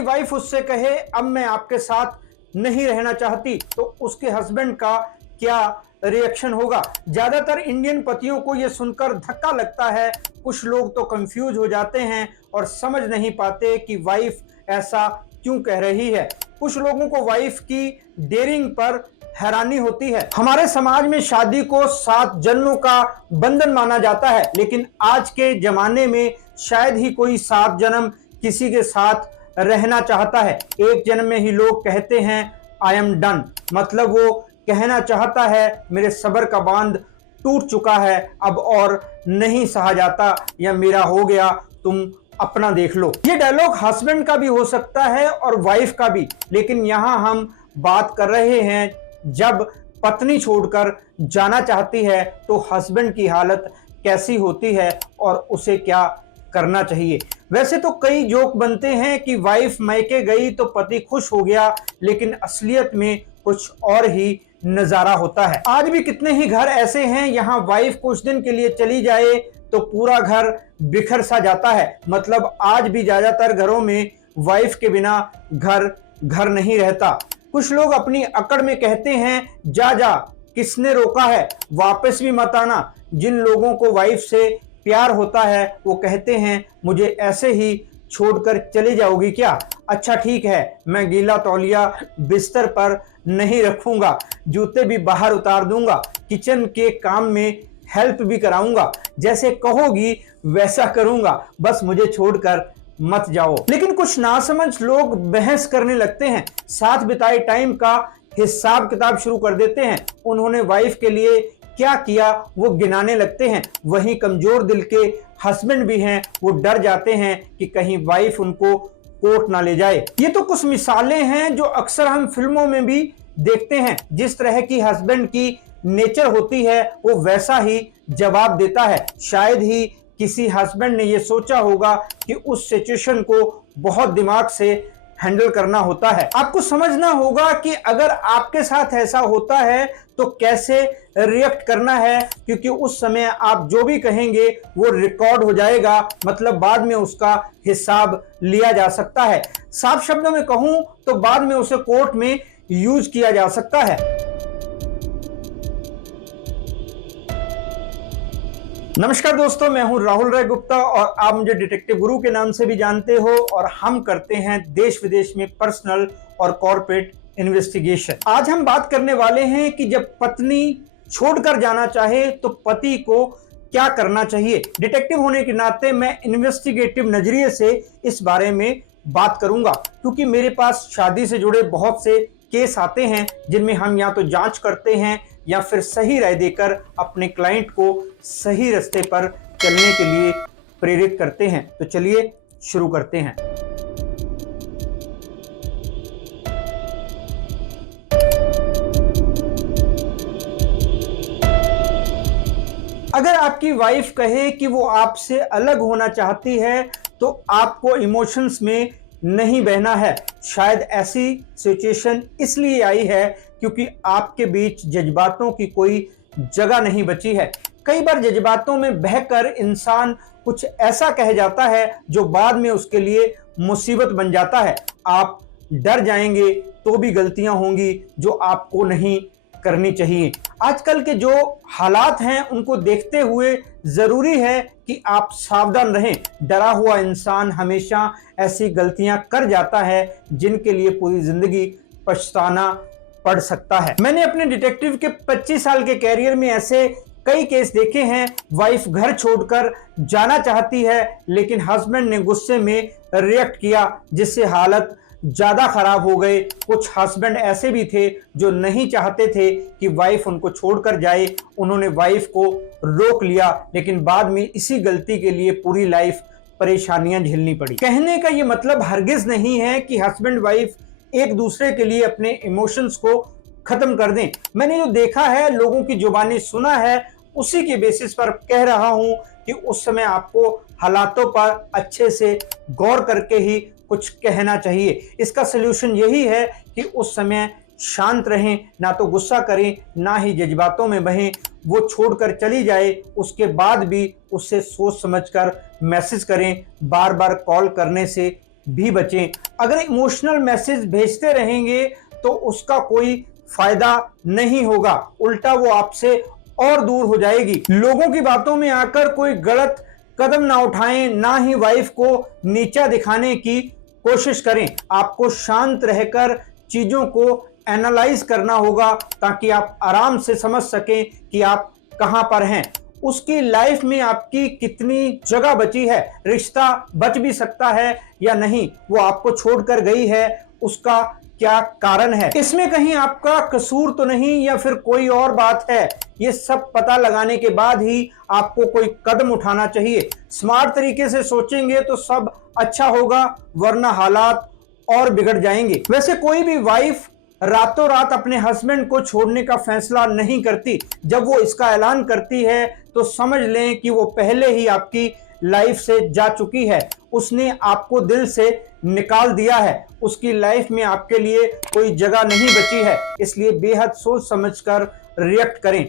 उसकी वाइफ उससे कहे अब मैं आपके साथ नहीं रहना चाहती, तो उसके हस्बैंड का क्या रिएक्शन होगा। ज्यादातर इंडियन पतियों को यह सुनकर धक्का लगता है। कुछ लोग तो कंफ्यूज हो जाते हैं और समझ नहीं पाते कि वाइफ ऐसा क्यों कह रही है। कुछ लोगों को वाइफ की डेयरिंग पर हैरानी होती है। हमारे समाज में शादी को 7 जन्मों का बंधन माना जाता है, लेकिन आज के जमाने में शायद ही कोई 7 जन्म किसी के साथ रहना चाहता है। एक जन्म में ही लोग कहते हैं आई एम डन, मतलब वो कहना चाहता है मेरे सब्र का बांध टूट चुका है, अब और नहीं सहा जाता, या मेरा हो गया, तुम अपना देख लो। ये डायलॉग हस्बैंड का भी हो सकता है और वाइफ का भी, लेकिन यहां हम बात कर रहे हैं जब पत्नी छोड़कर जाना चाहती है तो हस्बैंड की हालत कैसी होती है और उसे क्या करना चाहिए। वैसे तो कई जोक बनते हैं कि वाइफ मैके गई तो पति खुश हो गया, लेकिन असलियत में कुछ और ही नजारा होता है। आज भी कितने ही घर ऐसे हैं यहां वाइफ कुछ दिन के लिए चली जाए तो पूरा घर बिखर सा जाता है। मतलब आज भी ज्यादातर घरों में वाइफ के बिना घर नहीं रहता। कुछ लोग अपनी अकड़ में कहते हैं जा जा, किसने रोका है, वापस भी मत आना। जिन लोगों को वाइफ से प्यार होता है वो कहते हैं मुझे ऐसे ही छोड़कर चली जाओगी क्या? अच्छा ठीक है, मैं गीला तौलिया बिस्तर पर नहीं रखूंगा, जूते भी बाहर उतार दूंगा, किचन के काम में हेल्प भी कराऊंगा, जैसे कहोगी वैसा करूंगा, बस मुझे छोड़कर मत जाओ। लेकिन कुछ नासमझ लोग बहस करने लगते हैं, साथ बिताए टाइम का हिसाब किताब शुरू कर देते हैं। उन्होंने वाइफ के लिए क्या किया वो गिनाने लगते हैं। वहीं कमजोर दिल के हस्बैंड भी हैं, वो डर जाते हैं कि कहीं वाइफ उनको कोर्ट ना ले जाए। ये तो कुछ मिसालें हैं जो अक्सर हम फिल्मों में भी देखते हैं। जिस तरह की हस्बैंड की नेचर होती है वो वैसा ही जवाब देता है। शायद ही किसी हस्बैंड ने ये सोचा होगा कि उस सिचुएशन को बहुत दिमाग से हैंडल करना होता है। आपको समझना होगा कि अगर आपके साथ ऐसा होता है तो कैसे रिएक्ट करना है, क्योंकि उस समय आप जो भी कहेंगे वो रिकॉर्ड हो जाएगा, मतलब बाद में उसका हिसाब लिया जा सकता है। साफ शब्दों में कहूं तो बाद में उसे कोर्ट में यूज किया जा सकता है। नमस्कार दोस्तों, मैं हूं राहुल राय गुप्ता और आप मुझे डिटेक्टिव गुरु के नाम से भी जानते हो, और हम करते हैं देश विदेश में पर्सनल और कॉर्पोरेट इन्वेस्टिगेशन। आज हम बात करने वाले हैं कि जब पत्नी छोड़कर जाना चाहे तो पति को क्या करना चाहिए। डिटेक्टिव होने के नाते मैं इन्वेस्टिगेटिव नजरिए से इस बारे में बात करूंगा, क्योंकि मेरे पास शादी से जुड़े बहुत से केस आते हैं जिनमें हम या तो जांच करते हैं या फिर सही राय देकर अपने क्लाइंट को सही रास्ते पर चलने के लिए प्रेरित करते हैं। तो चलिए शुरू करते हैं। अगर आपकी वाइफ कहे कि वो आपसे अलग होना चाहती है तो आपको इमोशंस में नहीं बहना है। शायद ऐसी सिचुएशन इसलिए आई है क्योंकि आपके बीच जज्बातों की कोई जगह नहीं बची है। कई बार जज्बातों में बहकर इंसान कुछ ऐसा कह जाता है जो बाद में उसके लिए मुसीबत बन जाता है। आप डर जाएंगे तो भी गलतियां होंगी जो आपको नहीं करनी चाहिए। आजकल के जो हालात हैं उनको देखते हुए जरूरी है कि आप सावधान रहें। डरा हुआ इंसान हमेशा ऐसी गलतियां कर जाता है जिनके लिए पूरी जिंदगी पछताना पड़ सकता है। मैंने अपने डिटेक्टिव के 25 साल के कैरियर में ऐसे कई केस देखे हैं। वाइफ घर छोड़कर जाना चाहती है लेकिन हस्बैंड ने गुस्से में रिएक्ट किया जिससे हालत ज्यादा खराब हो गए। कुछ हस्बैंड ऐसे भी थे जो नहीं चाहते थे कि वाइफ उनको छोड़कर जाए। उन्होंने वाइफ को रोक लिया, लेकिन बाद में इसी गलती के लिए पूरी लाइफ परेशानियां झेलनी पड़ी। कहने का ये मतलब हरगिज नहीं है कि हस्बैंड वाइफ एक दूसरे के लिए अपने इमोशंस को खत्म कर दें। मैंने जो देखा है, लोगों की जुबानी सुना है, उसी के बेसिस पर कह रहा हूं कि उस समय आपको हालातों पर अच्छे से गौर करके ही कुछ कहना चाहिए। इसका सलूशन यही है कि उस समय शांत रहें, ना तो गुस्सा करें ना ही जज्बातों में बहें। वो छोड़कर चली जाए उसके बाद भी उससे सोच समझकर मैसेज करें। बार बार कॉल करने से भी बचें। अगर इमोशनल मैसेज भेजते रहेंगे तो उसका कोई फायदा नहीं होगा, उल्टा वो आपसे और दूर हो जाएगी। लोगों की बातों में आकर कोई गलत कदम ना उठाएं, ना ही वाइफ को नीचा दिखाने की कोशिश करें। आपको शांत रहकर चीजों को एनालाइज करना होगा ताकि आप आराम से समझ सकें कि आप कहां पर हैं, उसकी लाइफ में आपकी कितनी जगह बची है, रिश्ता बच भी सकता है या नहीं, वो आपको छोड़कर गई है, उसका क्या कारण है, इसमें कहीं आपका कसूर तो नहीं या फिर कोई और बात है। ये सब पता लगाने के बाद ही आपको कोई कदम उठाना चाहिए। स्मार्ट तरीके से सोचेंगे तो सब अच्छा होगा, वरना हालात और बिगड़ जाएंगे। वैसे कोई भी वाइफ रातों रात अपने हस्बैंड को छोड़ने का फैसला नहीं करती। जब वो इसका ऐलान करती है तो समझ लें कि वो पहले ही आपकी लाइफ से जा चुकी है, उसने आपको दिल से निकाल दिया है, उसकी लाइफ में आपके लिए कोई जगह नहीं बची है। इसलिए बेहद सोच समझकर रिएक्ट करें।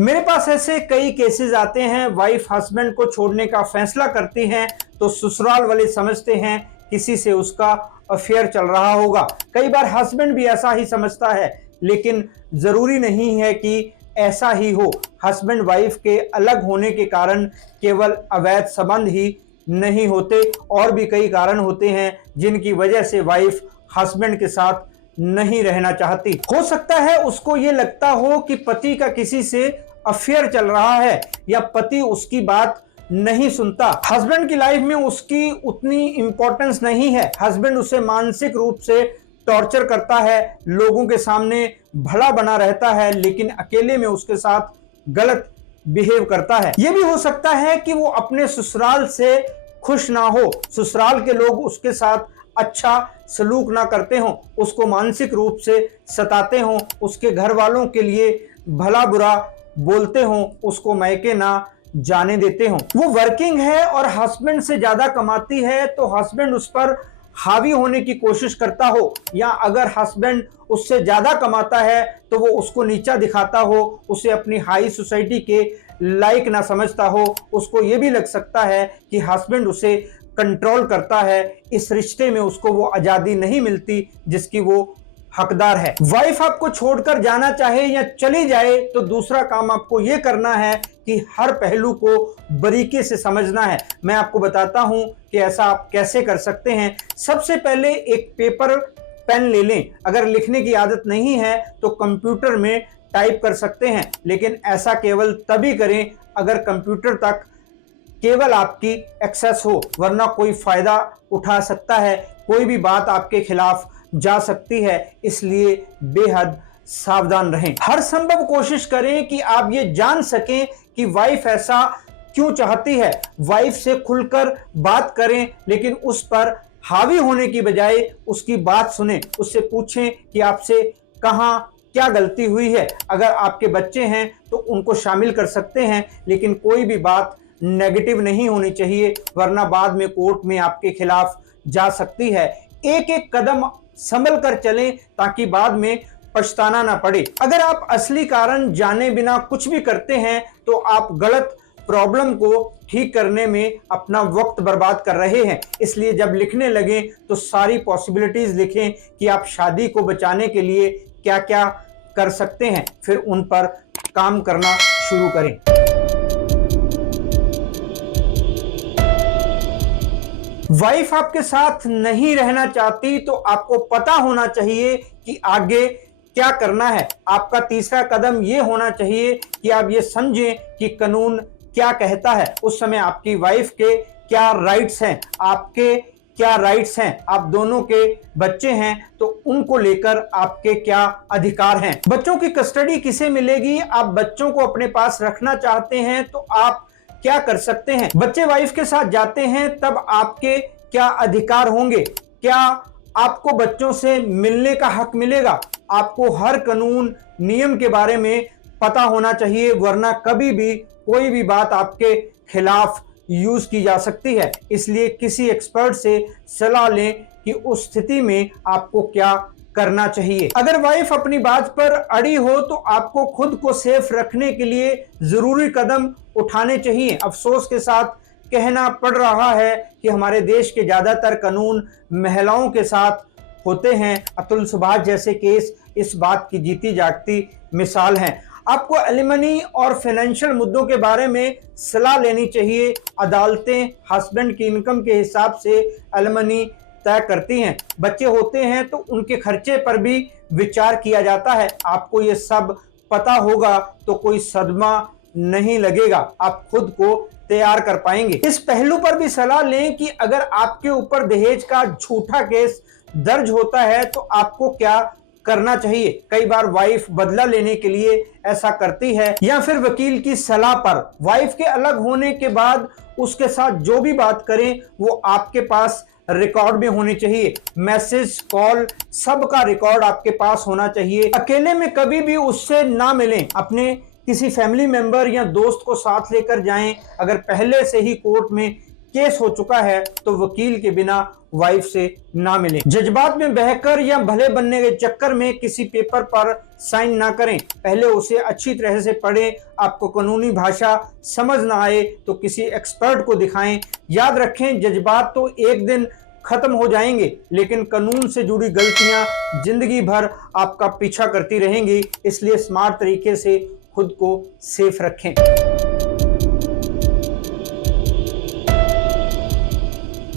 मेरे पास ऐसे कई केसेस आते हैं, वाइफ हस्बैंड को छोड़ने का फैसला करती हैं तो ससुराल वाले समझते हैं किसी से उसका अफेयर चल रहा होगा। कई बार हस्बैंड भी ऐसा ही समझता है, लेकिन जरूरी नहीं है कि ऐसा ही हो। हस्बैंड वाइफ के अलग होने के कारण केवल अवैध संबंध ही नहीं होते, और भी कई कारण होते हैं जिनकी वजह से वाइफ हस्बैंड के साथ नहीं रहना चाहती। हो सकता है उसको ये लगता हो कि पति का किसी से अफेयर चल रहा है या पति उसकी बात नहीं सुनता। हस्बैंड की लाइफ में उसकी उतनी इंपॉर्टेंस नहीं है, हस्बैंड उसे मानसिक रूप से टॉर्चर करता है, लोगों के सामने भला बना रहता है लेकिन अकेले में उसके साथ गलत बिहेव करता है। यह भी हो सकता है कि वो अपने ससुराल से खुश ना हो, ससुराल के लोग उसके साथ अच्छा सलूक ना करते हों, उसको मानसिक रूप से सताते हों, उसके घर वालों के लिए भला बुरा बोलते हों, उसको मायके ना जाने देते हों। वो वर्किंग है और हस्बैंड से ज्यादा कमाती है तो हस्बैंड उस पर हावी होने की कोशिश करता हो, या अगर हस्बैंड उससे ज्यादा कमाता है तो वो उसको नीचा दिखाता हो, उसे अपनी हाई सोसाइटी के लायक ना समझता हो, उसको ये भी लग सकता है कि हस्बैंड उसे कंट्रोल करता है, इस रिश्ते में उसको वो आजादी नहीं मिलती जिसकी वो हकदार है। वाइफ आपको छोड़कर जाना चाहे या चली जाए तो दूसरा काम आपको यह करना है कि हर पहलू को बारीकी से समझना है। मैं आपको बताता हूं कि ऐसा आप कैसे कर सकते हैं। सबसे पहले एक पेपर पेन ले लें, अगर लिखने की आदत नहीं है तो कंप्यूटर में टाइप कर सकते हैं, लेकिन ऐसा केवल तभी करें अगर कंप्यूटर तक केवल आपकी एक्सेस हो, वरना कोई फायदा उठा सकता है, कोई भी बात आपके खिलाफ जा सकती है, इसलिए बेहद सावधान रहें। हर संभव कोशिश करें कि आप ये जान सकें कि वाइफ ऐसा क्यों चाहती है। वाइफ से खुलकर बात करें, लेकिन उस पर हावी होने की बजाय उसकी बात सुनें, उससे पूछें कि आपसे कहां क्या गलती हुई है। अगर आपके बच्चे हैं तो उनको शामिल कर सकते हैं, लेकिन कोई भी बात नेगेटिव नहीं होनी चाहिए, वरना बाद में कोर्ट में आपके खिलाफ जा सकती है। एक एक कदम संभल कर चलें ताकि बाद में पछताना ना पड़े। अगर आप असली कारण जाने बिना कुछ भी करते हैं तो आप गलत प्रॉब्लम को ठीक करने में अपना वक्त बर्बाद कर रहे हैं। इसलिए जब लिखने लगे तो सारी पॉसिबिलिटीज लिखें कि आप शादी को बचाने के लिए क्या क्या कर सकते हैं, फिर उन पर काम करना शुरू करें। वाइफ आपके साथ नहीं रहना चाहती तो आपको पता होना चाहिए कि आगे क्या करना है। आपका तीसरा कदम यह होना चाहिए कि आप ये समझें कि कानून क्या कहता है। उस समय आपकी वाइफ के क्या राइट्स हैं, आपके क्या राइट्स हैं, आप दोनों के बच्चे हैं तो उनको लेकर आपके क्या अधिकार हैं। बच्चों की कस्टडी किसे मिलेगी, आप बच्चों को अपने पास रखना चाहते हैं तो आप क्या कर सकते हैं। बच्चे वाइफ के साथ जाते हैं तब आपके क्या अधिकार होंगे, क्या आपको बच्चों से मिलने का हक मिलेगा। आपको हर कानून नियम के बारे में पता होना चाहिए, वरना कभी भी कोई भी बात आपके खिलाफ यूज की जा सकती है। इसलिए किसी एक्सपर्ट से सलाह लें कि उस स्थिति में आपको क्या करना चाहिए। अगर वाइफ अपनी बात पर अड़ी हो तो आपको खुद को सेफ रखने के लिए जरूरी कदम उठाने चाहिए। अफसोस के साथ कहना पड़ रहा है कि हमारे देश के ज्यादातर कानून महिलाओं के साथ होते हैं। अतुल सुभाष जैसे केस इस बात की जीती जागती मिसाल हैं। आपको एलिमनी और फाइनेंशियल मुद्दों के बारे में सलाह लेनी चाहिए। अदालतें हस्बैंड की इनकम के हिसाब से एलिमनी तय करती हैं। बच्चे होते हैं तो उनके खर्चे पर भी विचार किया जाता है। आपको ये सब पता होगा तो कोई सदमा नहीं लगेगा, आप खुद को तैयार कर पाएंगे। इस पहलू पर भी सलाह लें कि अगर आपके ऊपर दहेज का झूठा केस दर्ज होता है तो आपको क्या करना चाहिए। कई बार वाइफ बदला लेने के लिए ऐसा करती है या फिर वकील की सलाह पर। वाइफ के अलग होने के बाद उसके साथ जो भी बात करें वो आपके पास रिकॉर्ड में होनी चाहिए। मैसेज कॉल सबका रिकॉर्ड आपके पास होना चाहिए। अकेले में कभी भी उससे ना मिलें। अपने किसी फैमिली मेंबर या दोस्त को साथ लेकर जाएं। अगर पहले से ही कोर्ट में केस हो चुका है तो वकील के बिना वाइफ से ना मिलें। जज्बात में बहकर या भले बनने के चक्कर में किसी पेपर पर साइन ना करें। पहले उसे अच्छी तरह से पढ़ें। आपको कानूनी भाषा समझ ना आए तो किसी एक्सपर्ट को दिखाएं। याद रखें, जज्बात तो एक दिन खत्म हो जाएंगे लेकिन कानून से जुड़ी गलतियां जिंदगी भर आपका पीछा करती रहेंगी। इसलिए स्मार्ट तरीके से खुद को सेफ रखें।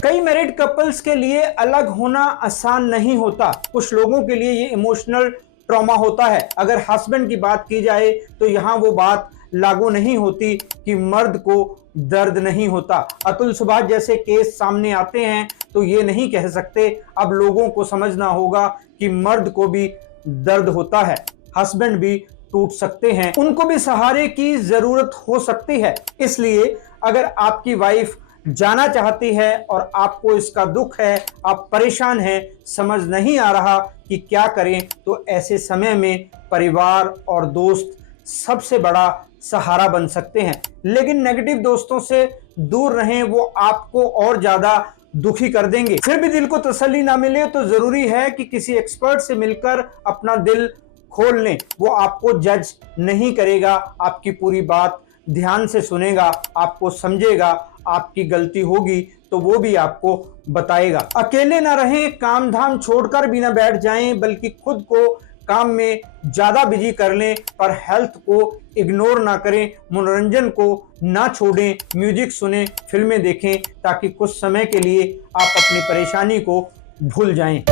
कई मैरिड कपल्स के लिए अलग होना आसान नहीं होता। कुछ लोगों के लिए ये इमोशनल ट्रॉमा होता है। अगर हस्बैंड की बात की जाए तो यहाँ वो बात लागू नहीं होती कि मर्द को दर्द नहीं होता। अतुल सुभाष जैसे केस सामने आते हैं तो ये नहीं कह सकते। अब लोगों को समझना होगा कि मर्द को भी दर्द होता है, हस्बैंड भी टूट सकते हैं, उनको भी सहारे की जरूरत हो सकती है। इसलिए अगर आपकी वाइफ जाना चाहती है और आपको इसका दुख है, आप परेशान हैं, समझ नहीं आ रहा कि क्या करें, तो ऐसे समय में परिवार और दोस्त सबसे बड़ा सहारा बन सकते हैं। लेकिन नेगेटिव दोस्तों से दूर रहें, वो आपको और ज्यादा दुखी कर देंगे। फिर भी दिल को तसल्ली ना मिले तो जरूरी है कि किसी एक्सपर्ट से मिलकर अपना दिल खोल लें। वो आपको जज नहीं करेगा, आपकी पूरी बात ध्यान से सुनेगा, आपको समझेगा। आपकी गलती होगी तो वो भी आपको बताएगा। अकेले ना रहें, काम धाम छोड़कर भी ना बैठ जाएं, बल्कि खुद को काम में ज्यादा बिजी कर लें, पर हेल्थ को इग्नोर ना करें। मनोरंजन को ना छोड़ें, म्यूजिक सुने, फिल्में देखें, ताकि कुछ समय के लिए आप अपनी परेशानी को भूल जाएं।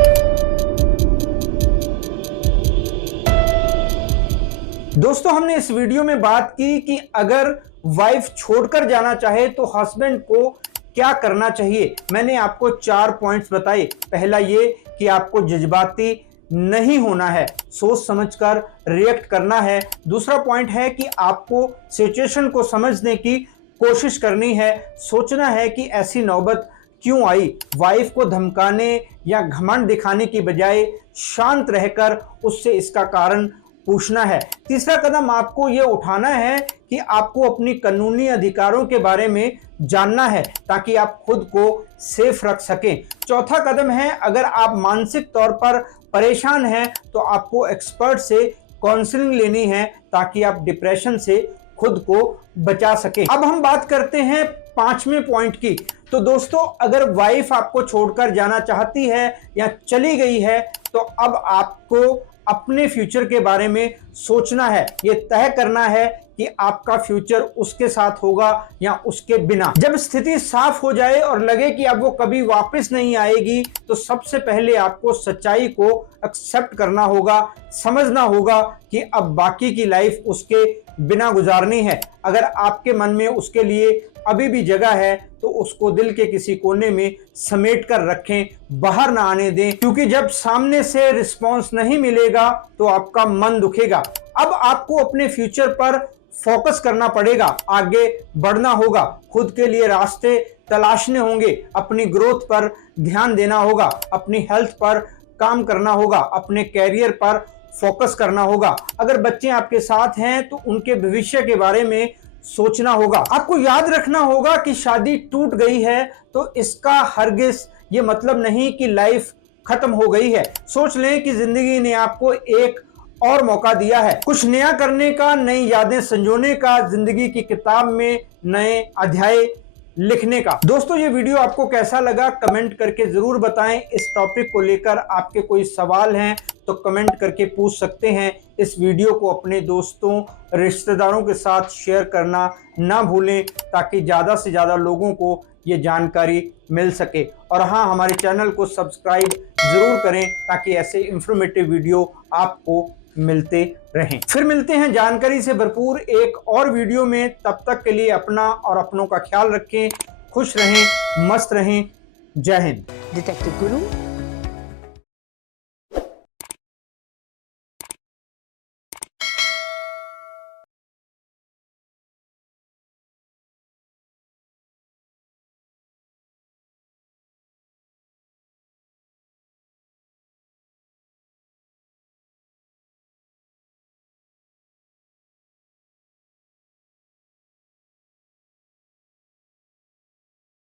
दोस्तों, हमने इस वीडियो में बात की कि अगर वाइफ छोड़कर जाना चाहे तो हस्बैंड को क्या करना चाहिए। मैंने आपको 4 पॉइंट्स बताए। पहला ये कि आपको जज्बाती नहीं होना है, सोच समझकर रिएक्ट करना है। दूसरा पॉइंट है कि आपको सिचुएशन को समझने की कोशिश करनी है, सोचना है कि ऐसी नौबत क्यों आई। वाइफ को धमकाने या घमंड दिखाने की बजाय शांत रहकर उससे इसका कारण पूछना है। तीसरा कदम आपको यह उठाना है कि आपको अपनी कानूनी अधिकारों के बारे में जानना है ताकि आप खुद को सेफ रख सकें। चौथा कदम है, अगर आप मानसिक तौर पर परेशान हैं तो आपको एक्सपर्ट से काउंसलिंग लेनी है ताकि आप डिप्रेशन से खुद को बचा सकें। अब हम बात करते हैं 5वें पॉइंट की। तो दोस्तों, अगर वाइफ आपको छोड़कर जाना चाहती है या चली गई है तो अब आपको अपने फ्यूचर के बारे में सोचना है। ये तय करना है कि आपका फ्यूचर उसके साथ होगा या उसके बिना। जब स्थिति साफ हो जाए और लगे कि अब वो कभी वापस नहीं आएगी तो सबसे पहले आपको सच्चाई को एक्सेप्ट करना होगा, समझना होगा कि अब बाकी की लाइफ उसके बिना गुजारनी है। अगर आपके मन में उसके लिए अभी भी जगह है तो उसको दिल के किसी कोने में समेट कर रखें, बाहर ना आने दें, क्योंकि जब सामने से रिस्पॉन्स नहीं मिलेगा तो आपका मन दुखेगा। अब आपको अपने फ्यूचर पर फोकस करना पड़ेगा, आगे बढ़ना होगा, खुद के लिए रास्ते तलाशने होंगे, अपनी ग्रोथ पर ध्यान देना होगा, अपनी हेल्थ पर काम करना होगा, अपने कैरियर पर फोकस करना होगा। अगर बच्चे आपके साथ हैं तो उनके भविष्य के बारे में सोचना होगा। आपको याद रखना होगा कि शादी टूट गई है तो इसका हरगिज ये मतलब नहीं कि लाइफ खत्म हो गई है। सोच लें कि जिंदगी ने आपको एक और मौका दिया है, कुछ नया करने का, नई यादें संजोने का, जिंदगी की किताब में नए अध्याय लिखने का। दोस्तों, ये वीडियो आपको कैसा लगा कमेंट करके जरूर बताएं। इस टॉपिक को लेकर आपके कोई सवाल हैं तो कमेंट करके पूछ सकते हैं। इस वीडियो को अपने दोस्तों रिश्तेदारों के साथ शेयर करना ना भूलें ताकि ज़्यादा से ज़्यादा लोगों को ये जानकारी मिल सके। और हाँ, हमारे चैनल को सब्सक्राइब ज़रूर करें ताकि ऐसे इंफॉर्मेटिव वीडियो आपको मिलते रहें। फिर मिलते हैं जानकारी से भरपूर एक और वीडियो में। तब तक के लिए अपना और अपनों का ख्याल रखें, खुश रहें, मस्त रहें। जय हिंद। डिटेक्टिव गुरु